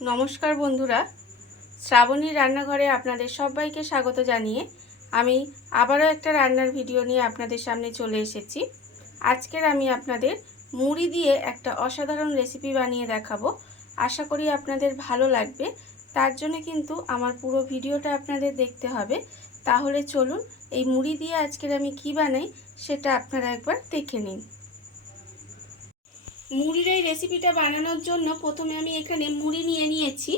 নমস্কার বন্ধুরা, শ্রাবণী রান্নাঘরে আপনাদের সবাইকে স্বাগত জানিয়ে আমি আবারও একটা রান্নার ভিডিও নিয়ে আপনাদের সামনে চলে এসেছি। আজকের আমি আপনাদের মুড়ি দিয়ে একটা অসাধারণ রেসিপি বানিয়ে দেখাবো। আশা করি আপনাদের ভালো লাগবে। তার জন্য কিন্তু আমার পুরো ভিডিওটা আপনাদের দেখতে হবে। তাহলে চলুন এই মুড়ি দিয়ে আজকের আমি কি বানাই সেটা আপনারা একবার দেখে নিন। মুড়ির এই রেসিপিটা বানানোর জন্য প্রথমে আমি এখানে মুড়ি নিয়ে নিয়েছি,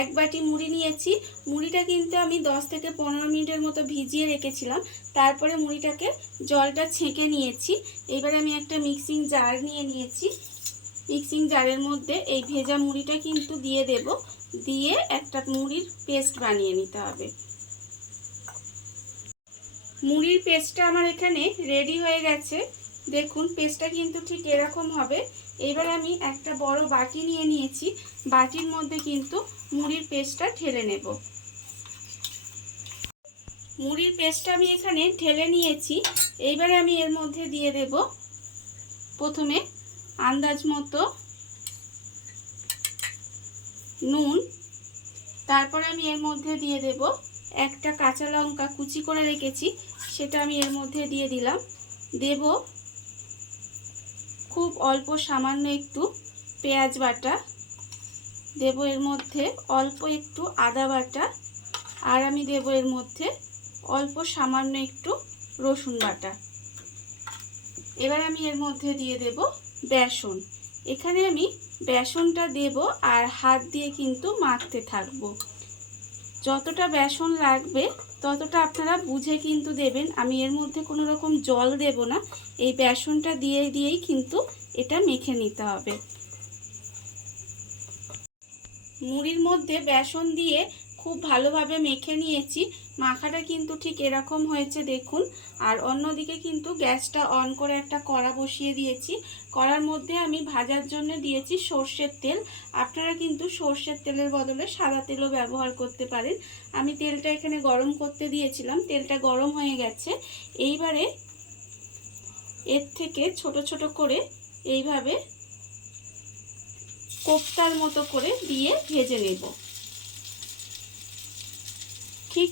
এক বাটি মুড়ি নিয়েছি। মুড়িটা কিন্তু আমি 10 থেকে 15 মিনিটের মতো ভিজিয়ে রেখেছিলাম। তারপরে মুড়িটাকে জলটা ছেঁকে নিয়েছি। এবার আমি একটা মিক্সিং জার নিয়ে নিয়েছি। মিক্সিং জারের মধ্যে এই ভেজা মুড়িটা কিন্তু দিয়ে দেব, দিয়ে একটা মুড়ির পেস্ট বানিয়ে নিতে হবে। মুড়ির পেস্টটা আমার এখানে রেডি হয়ে গেছে। দেখুন পেস্টটা কিন্তু ঠিক এরকম হবে। এবার আমি একটা বড় বাটি নিয়ে নিয়েছি, বাটির মধ্যে কিন্তু মুড়ির পেস্টটা ঢেলে নেব। মুড়ির পেস্টটা আমি এখানে ঢেলে নিয়েছি। এইবার আমি এর মধ্যে দিয়ে দেব প্রথমে আন্দাজ মতো নুন। তারপরে আমি এর মধ্যে দিয়ে দেব একটা কাঁচা লঙ্কা কুচি করে রেখেছি, সেটা আমি এর মধ্যে দিয়ে দিলাম। দেব খুব অল্প সামান্য একটু পেঁয়াজ বাটা, দেব এর মধ্যে অল্প একটু আদা বাটা, আর আমি দেব এর মধ্যে অল্প সামান্য একটু রসুন বাটা। এবার আমি এর মধ্যে দিয়ে দেব বেসন। এখানে আমি বেসনটা দেব আর হাত দিয়ে কিন্তু মাখতে থাকবো। যতটা বেসন লাগবে ততটা আপনারা বুঝে কিন্তু দেবেন। আমি এর মধ্যে কোনো রকম জল দেব না, এই বেসনটা দিয়েই কিন্তু এটা মেখে নিতে হবে। মুড়ির মধ্যে বেসন দিয়ে খুব ভালোভাবে মেখে নিয়েছি। মাখাটা কিন্তু ঠিক এরকম হয়েছে দেখুন। আর অন্যদিকে কিন্তু গ্যাসটা অন করে একটা কড়া বসিয়ে দিয়েছি। কড়ার মধ্যে আমি ভাজার জন্য দিয়েছি সর্ষের তেল। আপনারা কিন্তু সর্ষের তেলের বদলে সাদা তেলও ব্যবহার করতে পারেন। আমি তেলটা এখানে গরম করতে দিয়েছিলাম, তেলটা গরম হয়ে গেছে। এইবারে এর থেকে ছোট ছোট করে এইভাবে কোপ্তার মতো করে দিয়ে ভেজে নেব। ঠিক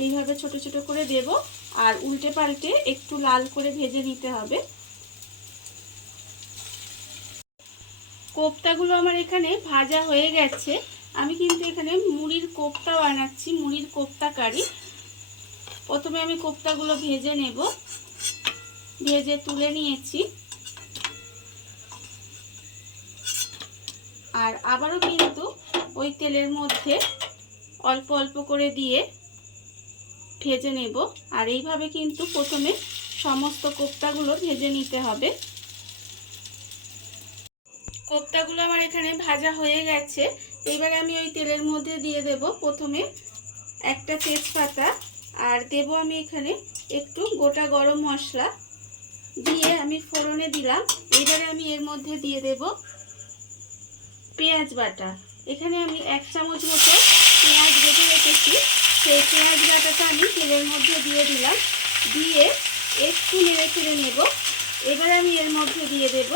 এইভাবে ছোট ছোট করে দেব আর উল্টে পাল্টে একটু লাল করে ভেজে নিতে হবে। কোপ্তাগুলো আমার এখানে ভাজা হয়ে গেছে। আমি কিন্তু এখানে মুড়ির কোপ্তা বানাচ্ছি, মুড়ির কোপ্তা কারি। প্রথমে আমি কোপ্তাগুলো ভেজে নেব, ভেজে তুলে নিয়েছি। আর আবারও কিন্তু ওই তেলের মধ্যে অল্প অল্প করে দিয়ে ভেজে নেব। আর এইভাবে কিন্তু প্রথমে সমস্ত কোপ্তাগুলো ভেজে নিতে হবে। কোপ্তাগুলো আমার এখানে ভাজা হয়ে গেছে। এবারে আমি ওই তেলের মধ্যে দিয়ে দেব প্রথমে একটা তেজপাতা, আর দেব আমি এখানে একটু গোটা গরম মশলা, দিয়ে আমি ফোড়নে দিলাম। এবারে আমি এর মধ্যে দিয়ে দেব পেঁয়াজ বাটা। এখানে আমি 1 চামচ মতো পেঁয়াজ বেটে রেখেছি, সেই পেঁয়াজ বাটাটা আমি তেলের মধ্যে দিয়ে দিলাম, দিয়ে একটু নেড়ে চেড়ে নেব। এবার আমি এর মধ্যে দিয়ে দেব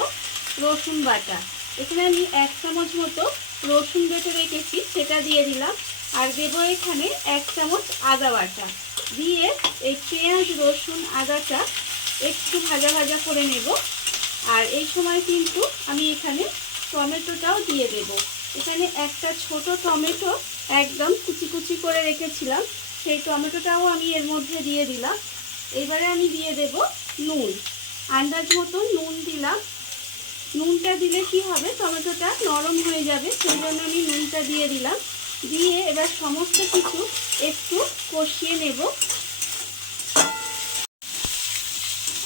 রসুন বাটা। এখানে আমি 1 চামচ মতো রসুন বেটে রেখেছি, সেটা দিয়ে দিলাম। আর দেব এখানে 1 চামচ আদা বাটা, দিয়ে এই পেঁয়াজ রসুন আদাটা একটু ভাজা ভাজা করে নেব। আর এই সময় কিন্তু আমি এখানে টমেটোটাও দিয়ে দেব। এখানে একটা ছোট টমেটো একদম কুচি কুচি করে রেখেছিলাম, সেই টমেটোটাও আমি এর মধ্যে দিয়ে দিলাম। এবারে আমি দিয়ে দেব নুন, আন্দাজ মতো নুন দিলাম। নুনটা দিলে কি হবে, টমেটোটা নরম হয়ে যাবে, সেই জন্য আমি নুনটা দিয়ে দিলাম। দিয়ে এবার সমস্ত কিছু একটু কষিয়ে নেব।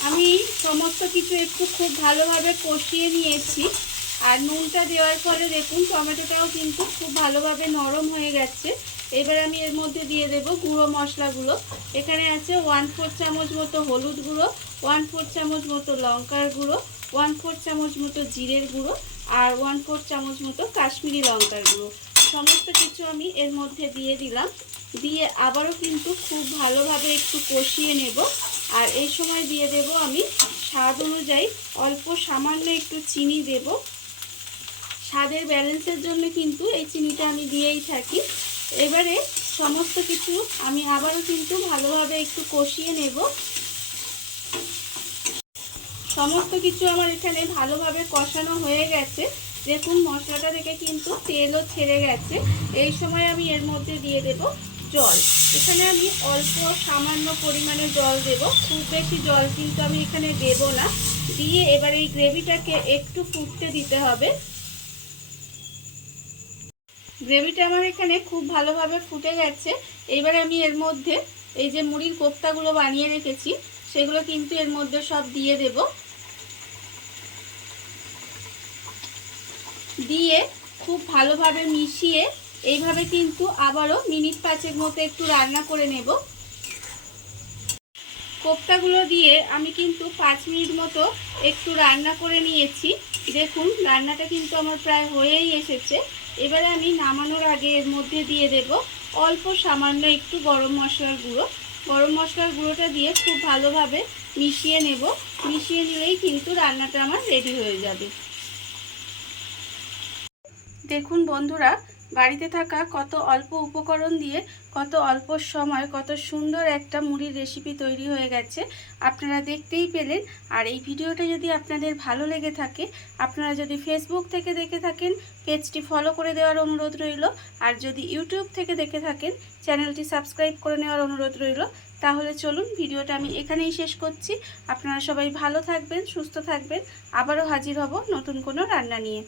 আমি সমস্ত কিছু একটু খুব ভালোভাবে কষিয়ে নিয়েছি। আর নুনটা দেওয়ার ফলে দেখুন টমেটোটাও কিন্তু খুব ভালোভাবে নরম হয়ে গেছে। এবার আমি এর মধ্যে দিয়ে দেব গুঁড়ো মশলাগুলো। এখানে আছে 1/4 চামচ মতো হলুদ গুঁড়ো, 1/4 চামচ মতো লঙ্কার গুঁড়ো, 1/4 চামচ মতো জিরের গুঁড়ো, আর 1/4 চামচ মতো কাশ্মীরি লঙ্কার গুঁড়ো। সমস্ত কিছু আমি এর মধ্যে দিয়ে দিলাম। দিয়ে আবারও কিন্তু খুব ভালোভাবে একটু কষিয়ে নেব। আর এই সময় দিয়ে দেব আমি স্বাদ অনুযায়ী অল্প সামান্য একটু চিনি দেব। স্বাদের ব্যালেন্সের জন্য কিন্তু এই চিনিটা আমি দিয়েই থাকি। এবারে সমস্ত কিছু আমি আবারও কিন্তু ভালোভাবে একটু কষিয়ে নেব। সমস্ত কিছু আমার এখানে ভালোভাবে কষানো হয়ে গেছে। দেখুন মশলাটা থেকে কিন্তু তেলও ছেড়ে গেছে। এই সময় আমি এর মধ্যে দিয়ে দেব জল। এখানে আমি অল্প সামান্য পরিমাণে জল দেব, খুব বেশি জল কিন্তু আমি এখানে দেব না। দিয়ে এবার এই গ্রেভিটাকে একটু ফুটতে দিতে হবে। গ্রেভিটা আমার এখানে খুব ভালোভাবে ফুটে গেছে। এবার আমি এর মধ্যে এই যে মুড়ির কোফতাগুলো বানিয়ে রেখেছি সেগুলো কিন্তু এর মধ্যে সব দিয়ে দেব। দিয়ে খুব ভালোভাবে মিশিয়ে এইভাবে কিন্তু আবারও মিনিট 5 মতো একটু রান্না করে নেব। কোফতাগুলো দিয়ে আমি কিন্তু 5 মিনিট মতো একটু রান্না করে নিয়েছি। দেখুন রান্নাটা কিন্তু আমার প্রায় হয়েই এসেছে। এবারে আমি নামানোর আগে এর মধ্যে দিয়ে দেব অল্প সামান্য একটু গরম মশলার গুঁড়ো। গরম মশলার গুঁড়োটা দিয়ে খুব ভালোভাবে মিশিয়ে নেব। মিশিয়ে নিলেই কিন্তু রান্নাটা আমার রেডি হয়ে যাবে। দেখুন বন্ধুরা, বাড়িতে থাকা কত অল্প উপকরণ দিয়ে কত অল্প সময় কত সুন্দর একটা মুড়ির রেসিপি তৈরি হয়ে গেছে, আপনারা দেখতেই পেলেন। আর এই ভিডিওটা যদি আপনাদের ভালো লেগে থাকে, আপনারা যদি ফেসবুক থেকে দেখে থাকেন পেজটি ফলো করে দেওয়ার অনুরোধ রইল। আর যদি ইউটিউব থেকে দেখে থাকেন চ্যানেলটি সাবস্ক্রাইব করে নেওয়ার অনুরোধ রইল। তাহলে চলুন ভিডিওটা আমি এখানেই শেষ করছি। আপনারা সবাই ভালো থাকবেন, সুস্থ থাকবেন। আবারও হাজির হব নতুন কোনো রান্না নিয়ে।